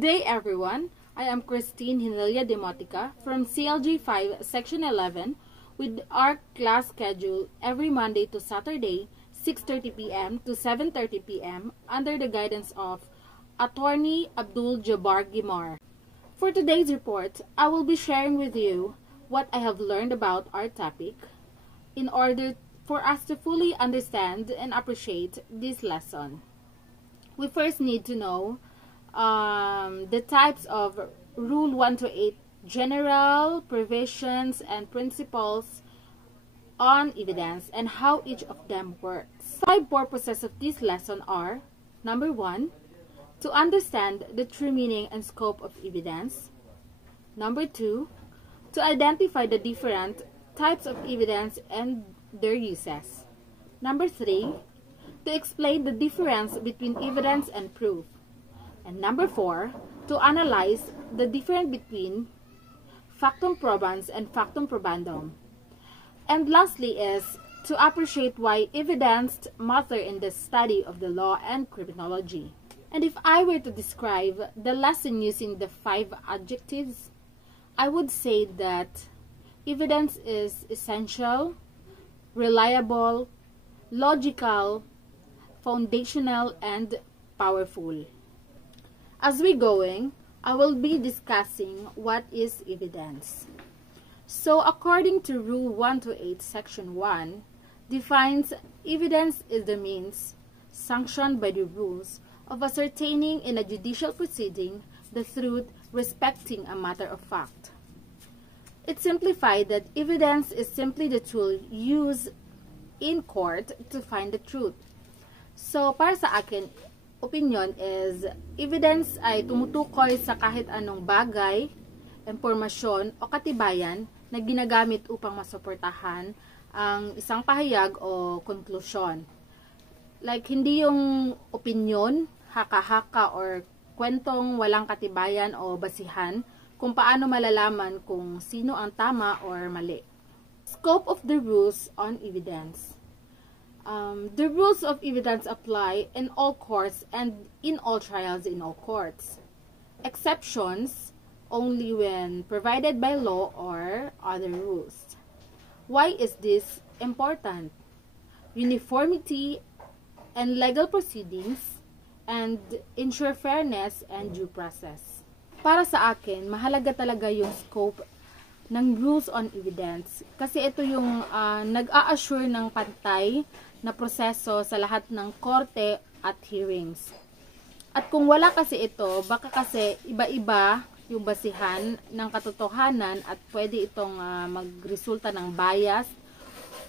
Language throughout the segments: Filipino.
Good day, everyone. I am Christine Hinelia Demotica from CLG 5, Section 11, with our class schedule every Monday to Saturday, 6:30 p.m. to 7:30 p.m. under the guidance of Attorney Abdul Jabbar Gimar. For today's report, I will be sharing with you what I have learned about our topic in order for us to fully understand and appreciate this lesson. We first need to know the types of Rule 1 to 8 general provisions and principles on evidence and how each of them works. 5 purposes of this lesson are: number 1, to understand the true meaning and scope of evidence. Number 2, to identify the different types of evidence and their uses. Number 3, to explain the difference between evidence and proof. And number 4, to analyze the difference between factum probans and factum probandum. And lastly is to appreciate why evidence matter in the study of the law and criminology. And if I were to describe the lesson using the 5 adjectives, I would say that evidence is essential, reliable, logical, foundational, and powerful. As we going, I will be discussing what is evidence. So according to Rule 1 to 8, Section 1, defines evidence is the means sanctioned by the rules of ascertaining in a judicial proceeding the truth respecting a matter of fact. It simplified that evidence is simply the tool used in court to find the truth. So para sa akin, opinion is evidence ay tumutukoy sa kahit anong bagay, impormasyon o katibayan na ginagamit upang masuportahan ang isang pahayag o konklusyon. Like hindi yung opinion, haka-haka or kwentong walang katibayan o basihan kung paano malalaman kung sino ang tama or mali. Scope of the rules on evidence. The rules of evidence apply in all courts and in all trials in all courts. Exceptions only when provided by law or other rules. Why is this important? Uniformity and legal proceedings and ensure fairness and due process. Para sa akin, mahalaga talaga yung scope ng rules on evidence kasi ito yung nag-a-assure ng pantay na proseso sa lahat ng korte at hearings. At kung wala kasi ito, baka kasi iba-iba yung basihan ng katotohanan at pwede itong magresulta ng bias,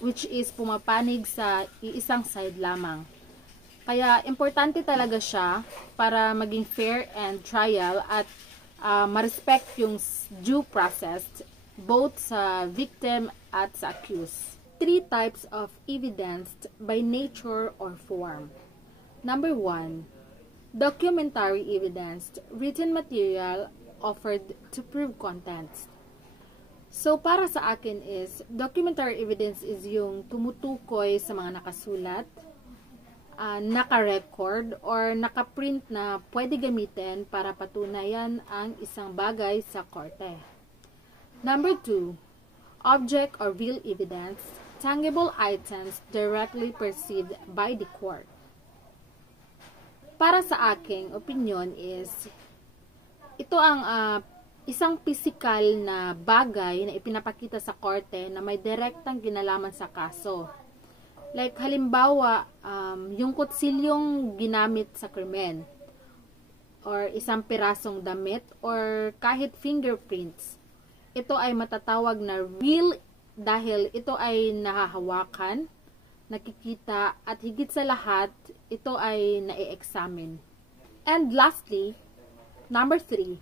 which is pumapanig sa iisang side lamang. Kaya importante talaga siya para maging fair and trial at ma-respect yung due process both sa victim at sa accused. 3 types of evidence by nature or form. Number 1, documentary evidence, written material offered to prove contents. So para sa akin is, documentary evidence is yung tumutukoy sa mga nakasulat, naka-record, or naka-print na pwede gamitin para patunayan ang isang bagay sa korte. Number 2, object or real evidence, tangible items directly perceived by the court. Para sa aking opinion is, ito ang isang physical na bagay na ipinapakita sa korte na may direktang kinalaman sa kaso. Like halimbawa, yung kutsilyong ginamit sa krimen, or isang pirasong damit, or kahit fingerprints. Ito ay matatawag na real dahil ito ay nahahawakan, nakikita, at higit sa lahat, ito ay na-e-examine. And lastly, number 3,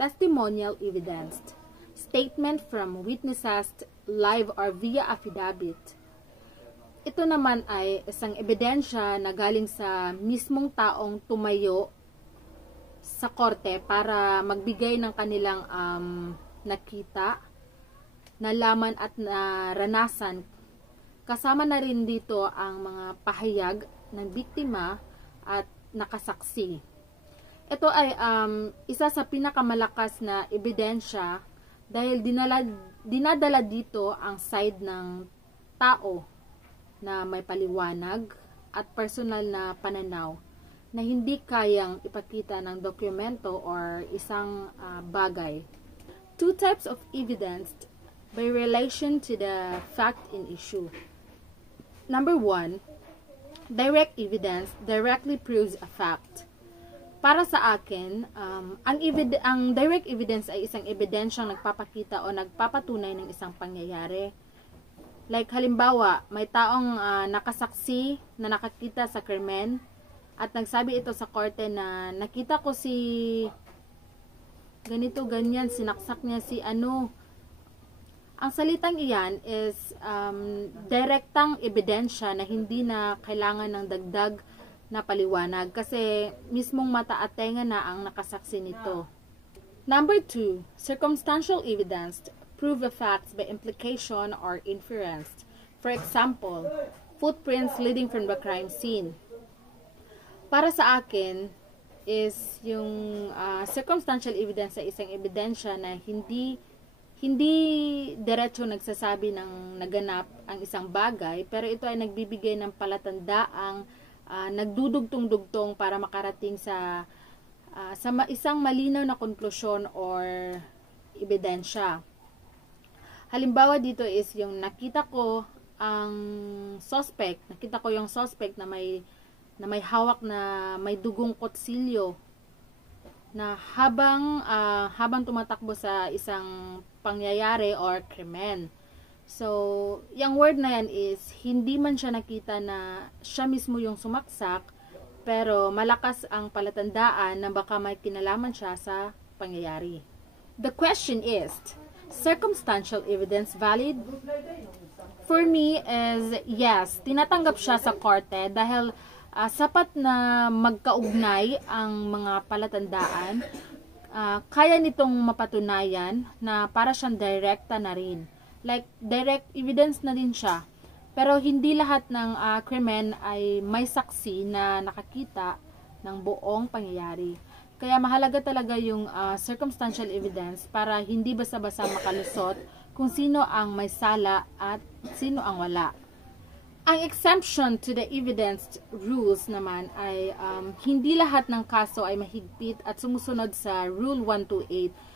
testimonial evidence, statement from witnesses live or via affidavit. Ito naman ay isang ebidensya na galing sa mismong taong tumayo sa korte para magbigay ng kanilang nakita, nalaman at naranasan. Kasama na rin dito ang mga pahayag ng biktima at nakasaksi. Ito ay isa sa pinakamalakas na ebidensya dahil dinadala dito ang side ng tao na may paliwanag at personal na pananaw na hindi kayang ipakita ng dokumento or isang bagay. Two types of evidence by relation to the fact in issue. Number 1, direct evidence directly proves a fact. Para sa akin, ang direct evidence ay isang ebidensyang nagpapakita o nagpapatunay ng isang pangyayari. Like halimbawa, may taong nakasaksi na nakakita sa krimen at nagsabi ito sa korte na nakita ko si ganito, ganyan, sinaksak niya si ano. Ang salitang iyan is direktang ebidensya na hindi na kailangan ng dagdag na paliwanag kasi mismong mata at tenga na ang nakasaksi nito. Number 2, circumstantial evidence prove a fact by implication or inference. For example, footprints leading from the crime scene. Para sa akin, is yung circumstantial evidence ay isang ebidensya na hindi diretso nagsasabi ng naganap ang isang bagay, pero ito ay nagbibigay ng palatandaang nagdudugtong-dugtong para makarating sa isang malinaw na konklusyon or ebidensya. Halimbawa dito is yung nakita ko yung suspect na may hawak na may dugong kutsilyo na habang tumatakbo sa isang pangyayari or krimen. So, yung word na yan is hindi man siya nakita na siya mismo yung sumaksak, pero malakas ang palatandaan na baka may kinalaman siya sa pangyayari. The question is, circumstantial evidence valid? For me is yes, tinatanggap siya sa korte dahil sapat na magkaugnay ang mga palatandaan, kaya nitong mapatunayan na para siyang direkta na rin. Like, direct evidence na din siya. Pero hindi lahat ng krimen ay may saksi na nakakita ng buong pangyayari. Kaya mahalaga talaga yung circumstantial evidence para hindi basta-basta makalusot kung sino ang may sala at sino ang wala. Ang exemption to the evidence rules naman ay hindi lahat ng kaso ay mahigpit at sumusunod sa Rule 128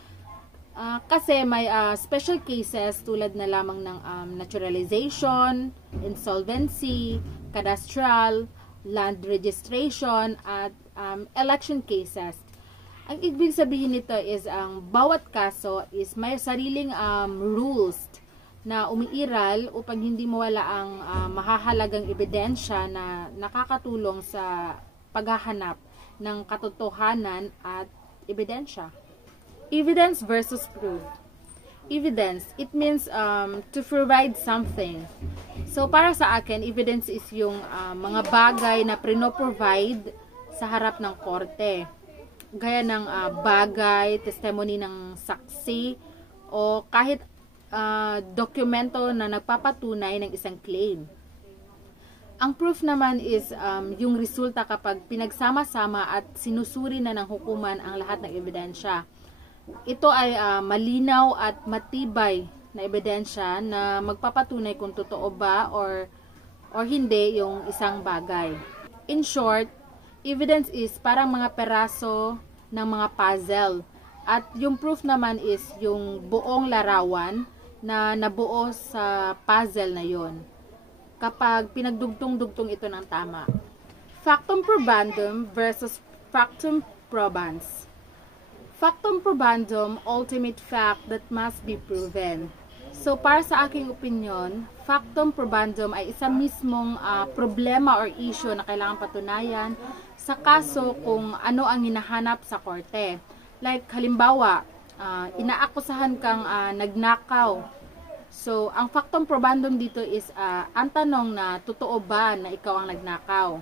kasi may special cases tulad na lamang ng naturalization, insolvency, cadastral, land registration, at election cases. Ang ibig sabihin nito is ang bawat kaso is may sariling rules na umiiral upang hindi mawala ang mahahalagang ebidensya na nakakatulong sa paghahanap ng katotohanan at ebidensya. Evidence versus proof. Evidence, it means to provide something. So para sa akin, evidence is yung mga bagay na provide sa harap ng korte. Gaya ng bagay, testimony ng saksi, o kahit dokumento na nagpapatunay ng isang claim. Ang proof naman is yung resulta kapag pinagsama-sama at sinusuri na ng hukuman ang lahat ng ebidensya. Ito ay malinaw at matibay na ebidensya na magpapatunay kung totoo ba or hindi yung isang bagay. In short, evidence is parang mga peraso ng mga puzzle. At yung proof naman is yung buong larawan na nabuo sa puzzle na yon kapag pinagdugtong-dugtong ito ng tama. Factum probandum versus factum probans. Factum probandum, ultimate fact that must be proven. So para sa aking opinion, factum probandum ay isa mismong problema or issue na kailangan patunayan sa kaso kung ano ang hinahanap sa korte. Like halimbawa, inaakusahan kang nagnakaw. So, ang factum probandum dito is ang tanong na totoo ba na ikaw ang nagnakaw.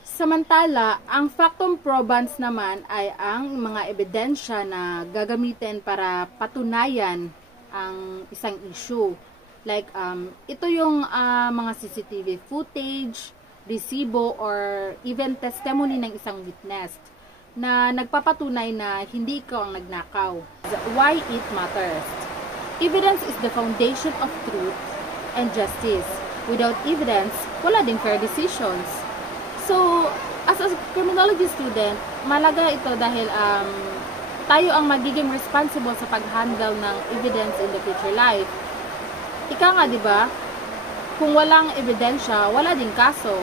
Samantala, ang factum probans naman ay ang mga ebidensya na gagamitin para patunayan ang isang issue. Like, ito yung mga CCTV footage, resibo, or even testimony ng isang witness. na nagpapatunay na hindi ikaw ang nagnakaw. Why it matters. Evidence is the foundation of truth and justice. Without evidence, wala ding fair decisions. So, as a criminology student, malaga ito dahil tayo ang magiging responsible sa pag-handle ng evidence in the future life. Ika nga, di ba? Kung walang ebidensya, wala ding kaso.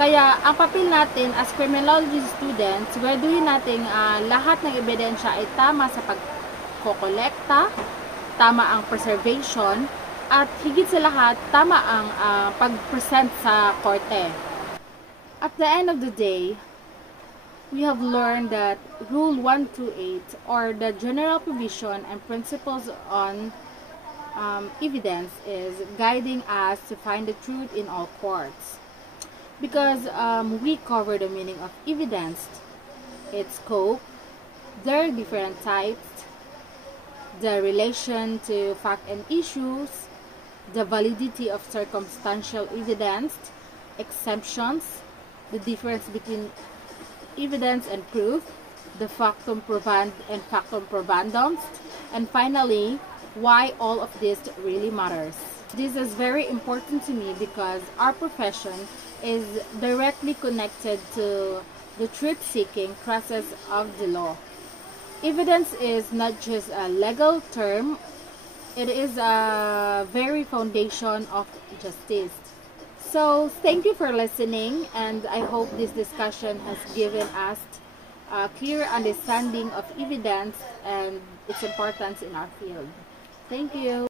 Kaya, ang papel natin as criminology students, graduhin natin lahat ng ebidensya ay tama sa pagkokolekta, tama ang preservation, at higit sa lahat, tama ang pag-present sa korte. At the end of the day, we have learned that Rule 128, or the general provision and principles on evidence, is guiding us to find the truth in all courts. Because we cover the meaning of evidence, its scope, their different types, the relation to fact and issues, the validity of circumstantial evidence, exemptions, the difference between evidence and proof, the factum probandi and factum probandum, and finally, why all of this really matters. This is very important to me because our profession is directly connected to the truth-seeking process of the law. Evidence is not just a legal term, it is a very foundation of justice. So, thank you for listening, and I hope this discussion has given us a clear understanding of evidence and its importance in our field. Thank you.